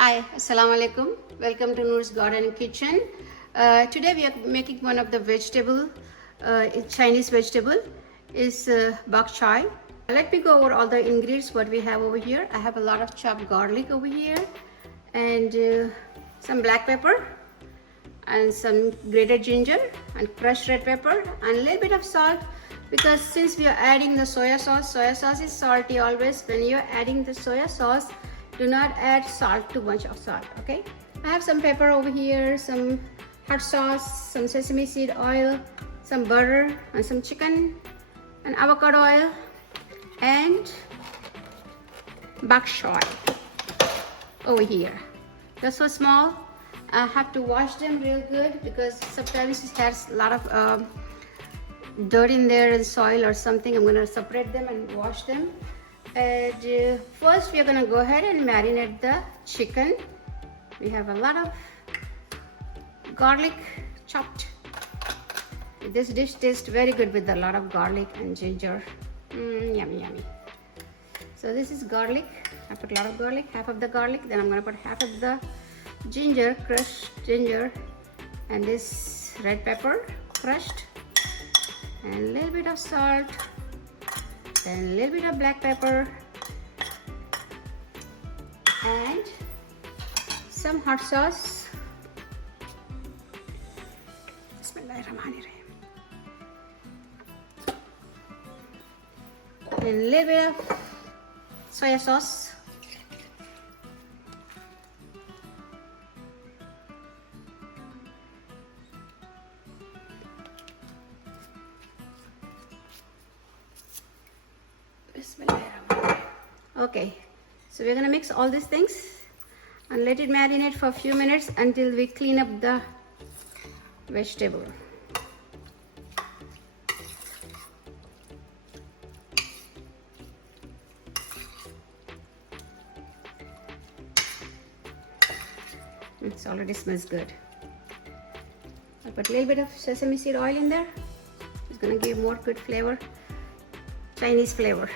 Hi, Assalamu alaikum. Welcome to Noor's Garden and Kitchen. Today we are making one of the vegetable, Chinese vegetable is Bok Choy. Let me go over all the ingredients what we have over here. I have a lot of chopped garlic over here and some black pepper and some grated ginger and crushed red pepper and a little bit of salt because since we are adding the soya sauce is salty always. When you are adding the soya sauce, do not add too much of salt, okay? I have some pepper over here, some hot sauce, some sesame seed oil, some butter and some chicken and avocado oil and bok choy over here. They're so small. I have to wash them real good because sometimes it has a lot of dirt in there and soil or something. I'm gonna separate them and wash them. And first we are gonna go ahead and marinate the chicken. We have a lot of garlic chopped. This dish tastes very good with a lot of garlic and ginger. Yummy, yummy. So this is garlic. I put a lot of garlic, half of the garlic. Then I'm gonna put half of the ginger, crushed ginger, and this red pepper, crushed, and a little bit of salt, and a little bit of black pepper, and some hot sauce. Bismillahirrahmanirrahim. And a little bit of soya sauce. Okay, so we're gonna mix all these things and let it marinate for a few minutes until we clean up the vegetable. It already smells good. I put a little bit of sesame seed oil in there. It's gonna give more good flavor, Chinese flavor.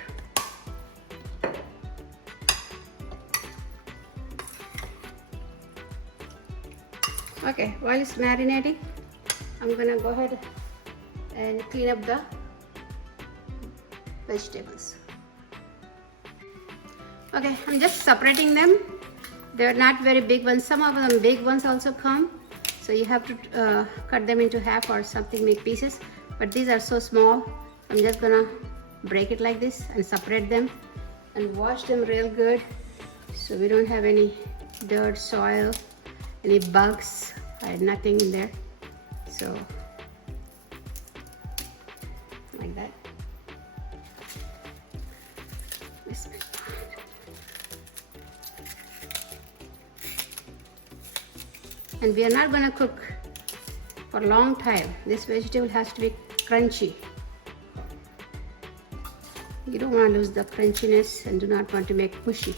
Okay, while it's marinating, I'm gonna go ahead and clean up the vegetables. Okay, I'm just separating them. They're not very big ones. Some of them big ones also come. So you have to cut them into half or something, make pieces. But these are so small. I'm just gonna break it like this and separate them and wash them real good so we don't have any dirt, soil, any bugs. I had nothing in there. So like that. And we are not going to cook for a long time. This vegetable has to be crunchy. You don't want to lose the crunchiness and do not want to make mushy.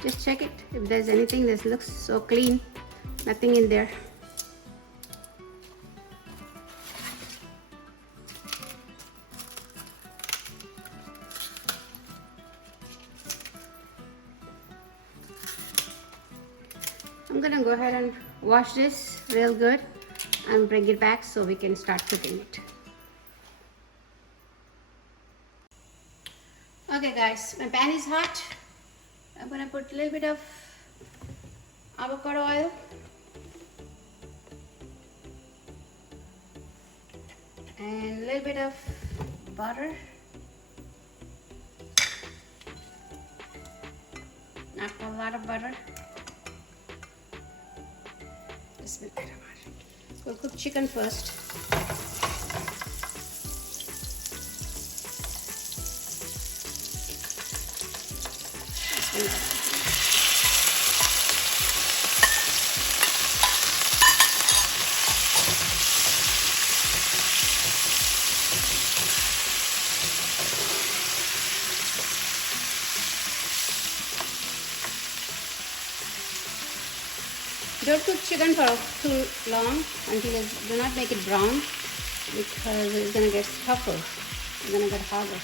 Just check it. If there's anything that looks so clean, nothing in there. I'm gonna go ahead and wash this real good and bring it back so we can start cooking it. Okay guys, my pan is hot. I'm gonna put a little bit of avocado oil and a little bit of butter. Not a lot of butter. We'll cook chicken first. Don't cook chicken for too long until do not make it brown because it's gonna get tougher. It's gonna get harder.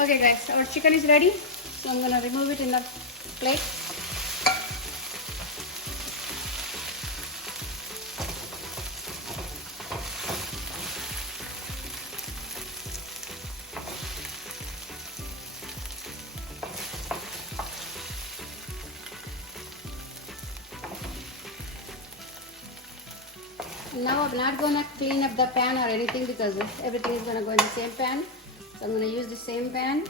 Okay guys, our chicken is ready. So I'm gonna remove it in the plate. Now I'm not going to clean up the pan or anything because everything is going to go in the same pan. So I'm going to use the same pan.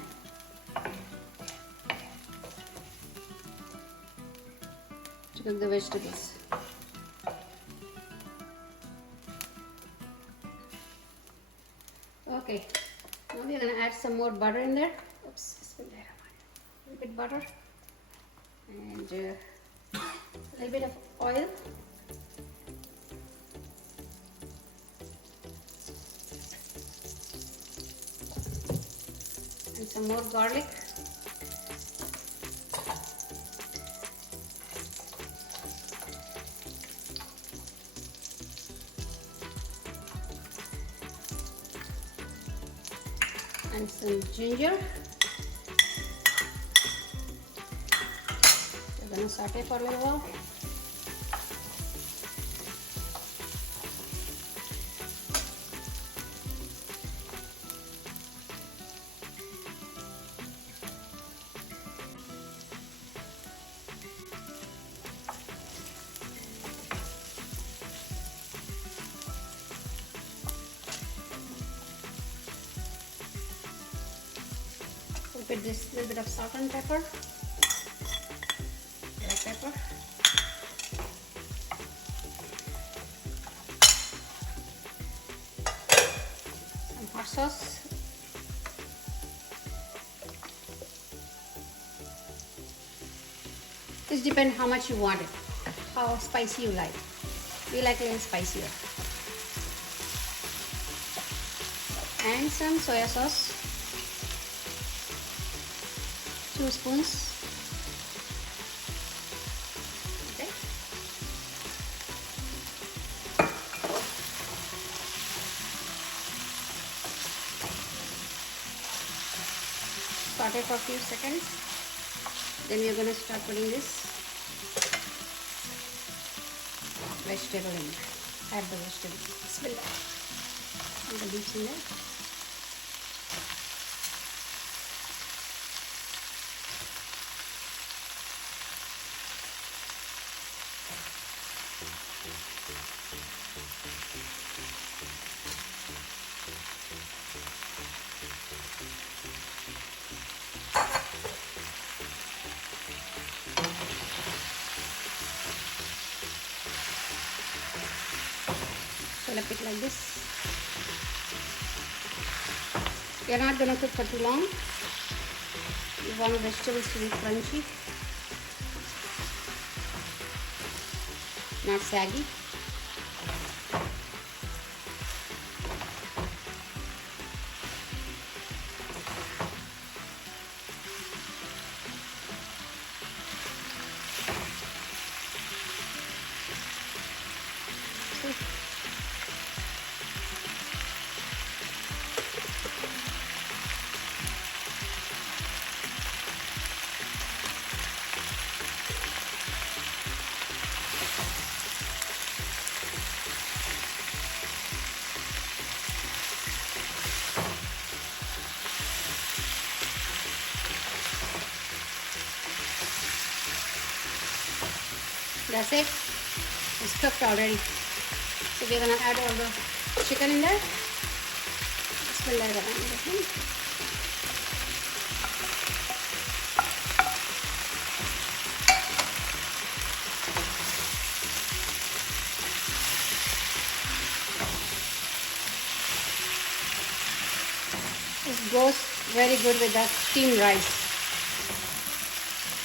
To cook the vegetables. Okay, now we're going to add some more butter in there. Oops, a little bit butter. And a little bit of oil. And some more garlic. And some ginger. We're going to saute for a little while. Put this little bit of salt and pepper, black pepper, some hot sauce, this depends how much you want it, how spicy you like. We like a little spicier. And some soya sauce. 2 spoons. Okay. Saute for a few seconds. Then we are going to start putting this vegetable in. Add the vegetable. Bismillah. And the beets in there. Flip it like this. We are not going to cook for too long. We want the vegetables to be crunchy, not saggy. That's it. It's cooked already. So we're gonna add all the chicken in there. Bismillahirrahmanirrahim. This goes very good with the steamed rice.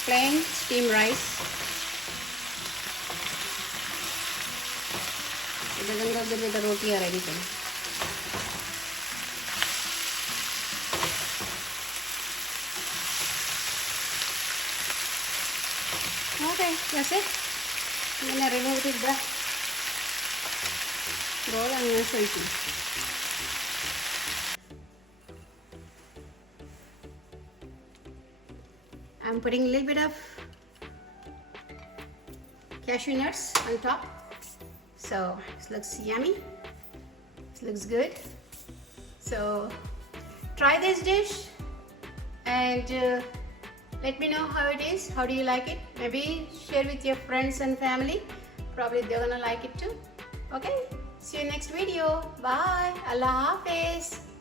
Plain steamed rice. It doesn't go good with the roti or anything. Okay, that's it. I'm going to remove it the bowl and I'm going to show it to you. I'm putting a little bit of cashew nuts on top. So it looks yummy. It looks good. So try this dish and let me know how it is. How do you like it? Maybe share with your friends and family. Probably they're gonna like it too. Okay, see you next video. Bye. Allah Hafiz.